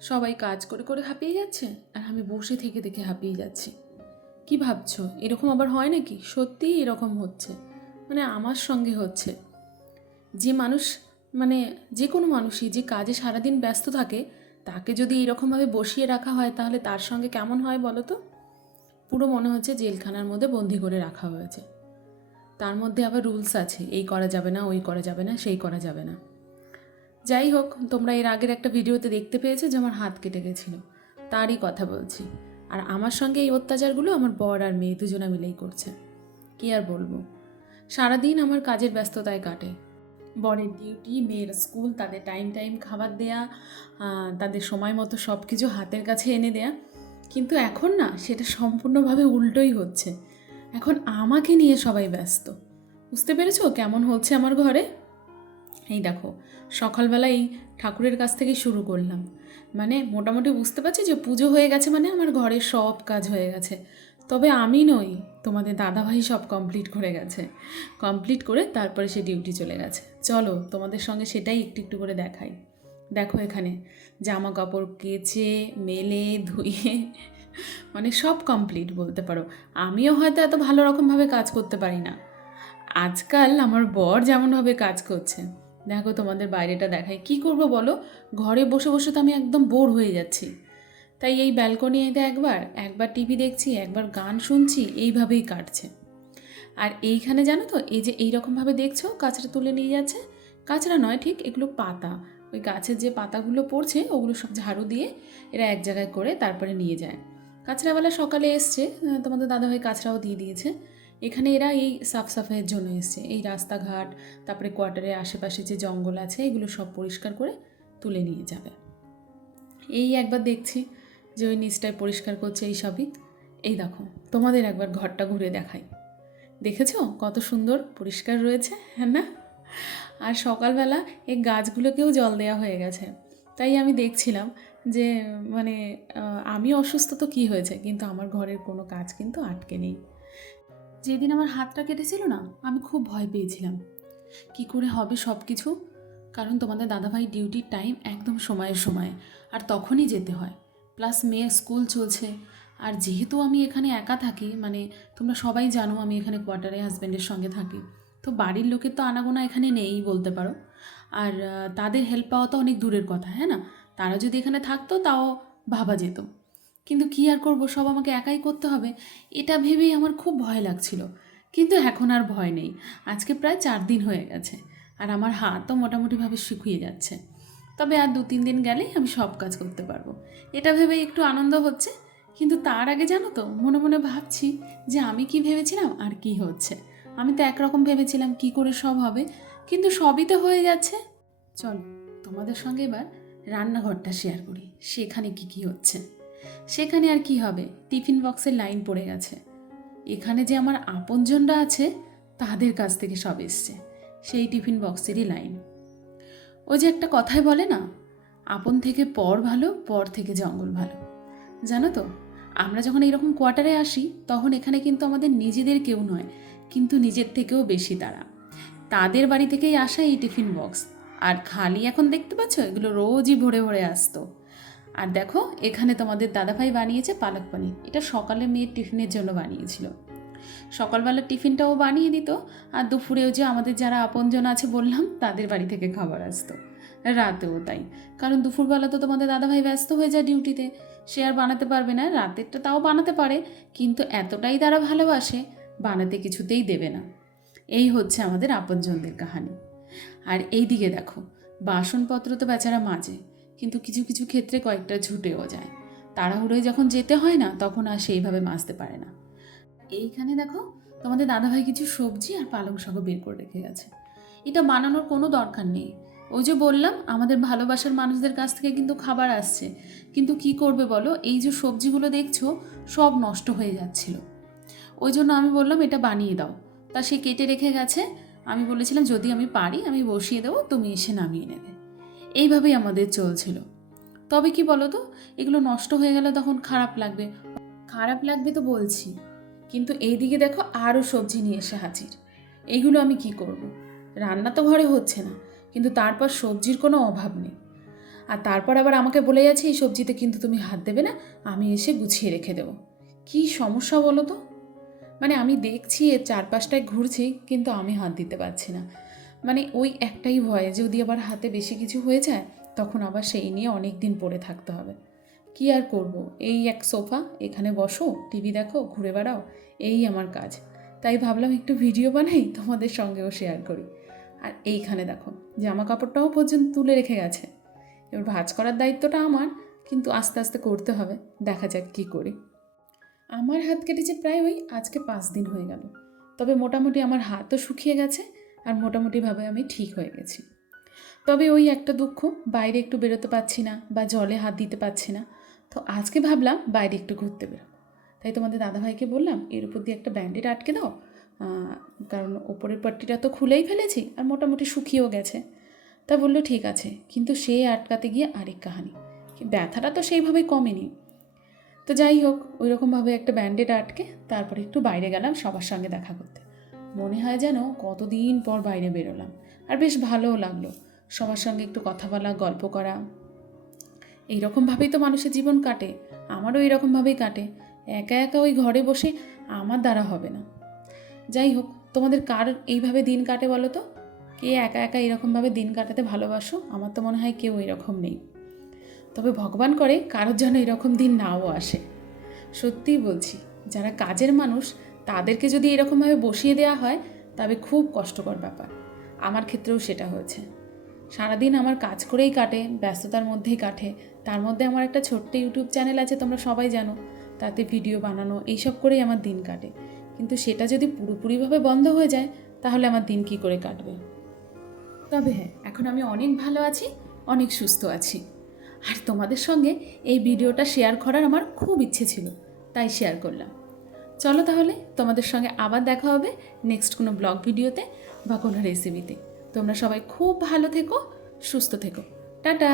সবাই কাজ করে করে হাঁপিয়ে যাচ্ছে আর আমি বসে থেকে থেকে হাঁপিয়ে যাচ্ছি। কি ভাবছো, এরকম আবার হয় নাকি? সত্যিই এরকম হচ্ছে, মানে আমার সঙ্গে হচ্ছে। যে মানুষ, মানে যে কোনো মানুষই যে কাজে সারাদিন ব্যস্ত থাকে, তাকে যদি এরকমভাবে বসিয়ে রাখা হয় তাহলে তার সঙ্গে কেমন হয় বলো তো? পুরো মনে হচ্ছে জেলখানার মধ্যে বন্দি করে রাখা হয়েছে। তার মধ্যে আবার রুলস আছে, এই করা যাবে না, ওই করা যাবে না, সেই করা যাবে না। যাই হোক, তোমরা এর আগের একটা ভিডিওতে দেখতে পেয়েছো যে আমার হাত কেটে গেছিলো, তারই কথা বলছি। আর আমার সঙ্গে এই অত্যাচারগুলো আমার বর আর মেয়ে দুজনা মিলেই করছে। কি আর বলবো, সারাদিন আমার কাজের ব্যস্ততায় কাটে। বরের ডিউটি, মেয়ের স্কুল, তাদের টাইম টাইম খাবার দেয়া, তাদের সময় মতো সব কিছু হাতের কাছে এনে দেয়া। কিন্তু এখন না, সেটা সম্পূর্ণভাবে উল্টোই হচ্ছে। এখন আমাকে নিয়ে সবাই ব্যস্ত। বুঝতে পেরেছো কেমন হচ্ছে আমার ঘরে? এই দেখো, সকালবেলা এই ঠাকুরের কাছ থেকেই শুরু করলাম। মানে মোটামুটি বুঝতে পারছি যে পুজো হয়ে গেছে, মানে আমার ঘরের সব কাজ হয়ে গেছে। তবে আমি নই, তোমাদের দাদাভাই সব কমপ্লিট করে গেছে। কমপ্লিট করে তারপরে সে ডিউটি চলে গেছে। চলো তোমাদের সঙ্গে সেটাই একটু একটু করে দেখাই। দেখো এখানে জামা কাপড় কেচে মেলে ধুয়ে মানে সব কমপ্লিট বলতে পারো। আমিও হয়তো এত ভালো রকমভাবে কাজ করতে পারি না। আজকাল আমার বর যেমনভাবে কাজ করছে, দেখো তোমাদের বাইরেটা দেখাই। কি করব বলো, ঘরে বসে বসে তো আমি একদম বোর হয়ে যাচ্ছি। তাই এই ব্যালকনিতে একবার একবার টিভি দেখছি, একবার গান শুনছি, এইভাবেই কাটছে। আর এইখানে জানো তো, এই যে এইরকমভাবে দেখছো কাঁচরা তুলে নিয়ে যাচ্ছে, কাঁচরা নয় ঠিক, এগুলো পাতা। ওই গাছের যে পাতাগুলো পড়ছে ওগুলো সব ঝাড়ু দিয়ে এরা এক জায়গায় করে তারপরে নিয়ে যায়। কাঁচরাওয়ালা সকালে এসছে, তোমাদের দাদাভাই কাঁচরাও দিয়ে দিয়েছে। এখানে এরা এই সাফ সাফাইয়ের জন্য এসছে, এই রাস্তাঘাট, তারপরে কোয়ার্টারের আশেপাশে যে জঙ্গল আছে এগুলো সব পরিষ্কার করে তুলে নিয়ে যাবে। এই একবার দেখছি যে ওই নিচটায় পরিষ্কার করছে এই সবই। এই দেখো, তোমাদের একবার ঘরটা ঘুরে দেখাই। দেখেছো কত সুন্দর পরিষ্কার রয়েছে, হ্যাঁ না? আর সকালবেলা এই গাছগুলোকেও জল দেওয়া হয়ে গেছে। তাই আমি দেখছিলাম যে মানে আমি অসুস্থ তো কী হয়েছে, কিন্তু আমার ঘরের কোনো কাজ কিন্তু আটকে নেই। যেদিন আমার হাতটা কেটেছিল না, আমি খুব ভয় পেয়েছিলাম কি করে হবে সব কিছু। কারণ তোমাদের দাদাভাই ডিউটির টাইম একদম সময়ে সময়ে, আর তখনই যেতে হয়। প্লাস মেয়ের স্কুল চলছে। আর যেহেতু আমি এখানে একা থাকি, মানে তোমরা সবাই জানো আমি এখানে কোয়ার্টারে হাজব্যান্ডের সঙ্গে থাকি, তো বাড়ির লোকের তো আনাগোনা এখানে নেই বলতে পারো। আর তাদের হেল্প পাওয়া তো অনেক দূরের কথা, হ্যাঁ না? তারা যদি এখানে থাকতো তাও ভাবা যেত। কিন্তু কী আর করব, সব আমাকে একাই করতে হবে, এটা ভেবেই আমার খুব ভয় লাগছিল। কিন্তু এখন আর ভয় নেই। আজকে প্রায় 4 দিন হয়ে গেছে আর আমার হাতও মোটামুটিভাবে শুকিয়ে যাচ্ছে। তবে আর 2-3 দিন গেলেই আমি সব কাজ করতে পারবো, এটা ভেবেই একটু আনন্দ হচ্ছে। কিন্তু তার আগে জানো তো, মনে মনে ভাবছি যে আমি কি ভেবেছিলাম আর কি হচ্ছে। আমি তো একরকম ভেবেছিলাম কি করে সব হবে, কিন্তু সবই তো হয়ে যাচ্ছে। চলো তোমাদের সঙ্গে এবার রান্নাঘরটা শেয়ার করি, সেখানে কি কি হচ্ছে। সেখানে আর কি হবে, টিফিন বক্সের লাইন পড়ে গেছে। এখানে যে আমার আপনজনরা আছে তাদের কাছ থেকে সব এসছে, সেই টিফিন বক্সেরই লাইন। ওই যে একটা কথাই বলে না, আপন থেকে পর ভালো, পর থেকে জঙ্গল ভালো। জানো তো, আমরা যখন এইরকম কোয়ার্টারে আসি তখন এখানে কিন্তু আমাদের নিজেদের কেউ নয়, কিন্তু নিজের থেকেও বেশি তারা। তাদের বাড়ি থেকেই আসা এই টিফিন বক্স। আর খালি এখন দেখতে পাচ্ছ, এগুলো রোজই ভরে ভরে আসতো। আর দেখো এখানে তোমাদের দাদাভাই বানিয়েছে পালক পনির, এটা সকালে মেয়ের টিফিনের জন্য বানিয়েছিল। সকালবেলার টিফিনটাও বানিয়ে দিত, আর দুপুরেও যে আমাদের যারা আপনজন আছে বললাম তাদের বাড়ি থেকে খাবার আসতো। রাতেও তাই, কারণ দুপুরবেলা তো তোমাদের দাদাভাই ব্যস্ত হয়ে যায় ডিউটিতে, সে আর বানাতে পারবে না। রাতেরটা তাও বানাতে পারে, কিন্তু এতটাই তারা ভালোবাসে, বানাতে কিছুতেই দেবে না। এই হচ্ছে আমাদের আপনজনদের কাহানি। আর এই দিকে দেখো, বাসনপত্র তো বেচারা মাজে, কিন্তু কিছু কিছু ক্ষেত্রে কয়েকটা ছুটেও যায়। তাড়াহুড়োয় যখন যেতে হয় না, তখন আর সেইভাবে মাজতে পারে না। এইখানে দেখো, তোমাদের দাদাভাই কিছু সবজি আর পালং শাকও বের করে রেখে গেছে। এটা বানানোর কোনো দরকার নেই। ওই যে বললাম, আমাদের ভালোবাসার মানুষদের কাছ থেকে কিন্তু খাবার আসছে, কিন্তু কি করবে বলো, এই যে সবজিগুলো দেখছো সব নষ্ট হয়ে যাচ্ছিল। ওই জন্য আমি বললাম এটা বানিয়ে দাও, তা সে কেটে রেখে গেছে। আমি বলেছিলাম যদি আমি পারি আমি বসিয়ে দেবো, তুমি এসে নামিয়ে নেবে। এইভাবেই আমাদের চলছিল। তবে কি বলো তো, এগুলো নষ্ট হয়ে গেলে তখন খারাপ লাগবে। খারাপ লাগবে তো বলছি, কিন্তু এইদিকে দেখো আরও সবজি নিয়ে এসে হাজির। এইগুলো আমি কি করব? রান্না তো ঘরে হচ্ছে না, কিন্তু তারপর সবজির কোনো অভাব নেই। আর তারপর আবার আমাকে বলে যাচ্ছে এই সবজিতে কিন্তু তুমি হাত দেবে না, আমি এসে গুছিয়ে রেখে দেবো। কী সমস্যা বলো তো? মানে আমি দেখছি এর চারপাশটায় ঘুরছি, কিন্তু আমি হাত দিতে পারছি না। মানে ওই একটাই ভয়, যদি আবার হাতে বেশি কিছু হয়ে যায় তখন আবার সেই নিয়ে অনেক দিন পড়ে থাকতে হবে। কি আর করব, এই এক সোফা, এখানে বসো, টিভি দেখো, ঘুরে বেড়াও, এই আমার কাজ। তাই ভাবলাম একটু ভিডিও বানাই, তোমাদের সঙ্গেও শেয়ার করি। আর এইখানে দেখো জামা কাপড়টাও পর্যন্ত তুলে রেখে গেছে। এবার ভাঁজ করার দায়িত্বটা আমার, কিন্তু আস্তে আস্তে করতে হবে, দেখা যাক কী করি। আমার হাত কেটেছে প্রায় ওই আজকে 5 দিন হয়ে গেল। তবে মোটামুটি আমার হাতও শুকিয়ে গেছে, আর মোটামুটিভাবে আমি ঠিক হয়ে গেছি। তবে ওই একটা দুঃখ, বাইরে একটু বেরোতে পারছি না বা জলে হাত দিতে পারছি না। তো আজকে ভাবলাম বাইরে একটু ঘুরতে বেরোবো। তাই তোমাদের দাদাভাইকে বললাম এর উপর দিয়ে একটা ব্যান্ডেড আটকে দাও, কারণ ওপরের পাট্টিটা তো খুলেই ফেলেছি আর মোটামুটি শুকিয়েও গেছে। তা বললো ঠিক আছে, কিন্তু সে আটকাতে গিয়ে আরেক কাহানি, ব্যথাটা তো সেইভাবেই কমেনি। তো যাই হোক, ওই রকমভাবে একটা ব্যান্ডেড আটকে তারপরে একটু বাইরে গেলাম সবার সঙ্গে দেখা করতে। মনে হয় যেন কতদিন পর বাইরে বেরোলাম, আর বেশ ভালোও লাগলো। সবার সঙ্গে একটু কথা বলা, গল্প করা, এইরকমভাবেই তো মানুষের জীবন কাটে। আমারও এইরকমভাবেই কাটে। একা একা ওই ঘরে বসে আমার দ্বারা হবে না। যাই হোক, তোমাদের কার এইভাবে দিন কাটে বলো তো? কে একা একা এরকমভাবে দিন কাটাতে ভালোবাসো? আমার তো মনে হয় কেউ এরকম নেই। তবে ভগবান করে কারোর যেন এরকম দিন নাও আসে। সত্যিই বলছি, যারা কাজের মানুষ তাদেরকে যদি এরকমভাবে বসিয়ে দেওয়া হয় তবে খুব কষ্টকর ব্যাপার। আমার ক্ষেত্রেও সেটা হয়েছে। সারাদিন আমার কাজ করেই কাটে, ব্যস্ততার মধ্যেই কাটে। তার মধ্যে আমার একটা ছোট্ট ইউটিউব চ্যানেল আছে, তোমরা সবাই জানো, তাতে ভিডিও বানানো এইসব করেই আমার দিন কাটে। কিন্তু সেটা যদি পুরোপুরিভাবে বন্ধ হয়ে যায় তাহলে আমার দিন কী করে কাটবে? তবে হ্যাঁ, এখন আমি অনেক ভালো আছি, অনেক সুস্থ আছি। আর তোমাদের সঙ্গে এই ভিডিওটা শেয়ার করার আমার খুব ইচ্ছে ছিল, তাই শেয়ার করলাম। চলো তাহলে, তোমাদের সঙ্গে আবার দেখা হবে নেক্সট কোনো ব্লগ ভিডিওতে বা কোনো রেসিপিতে। তোমরা সবাই খুব ভালো থেকো, সুস্থ থেকো। টাটা।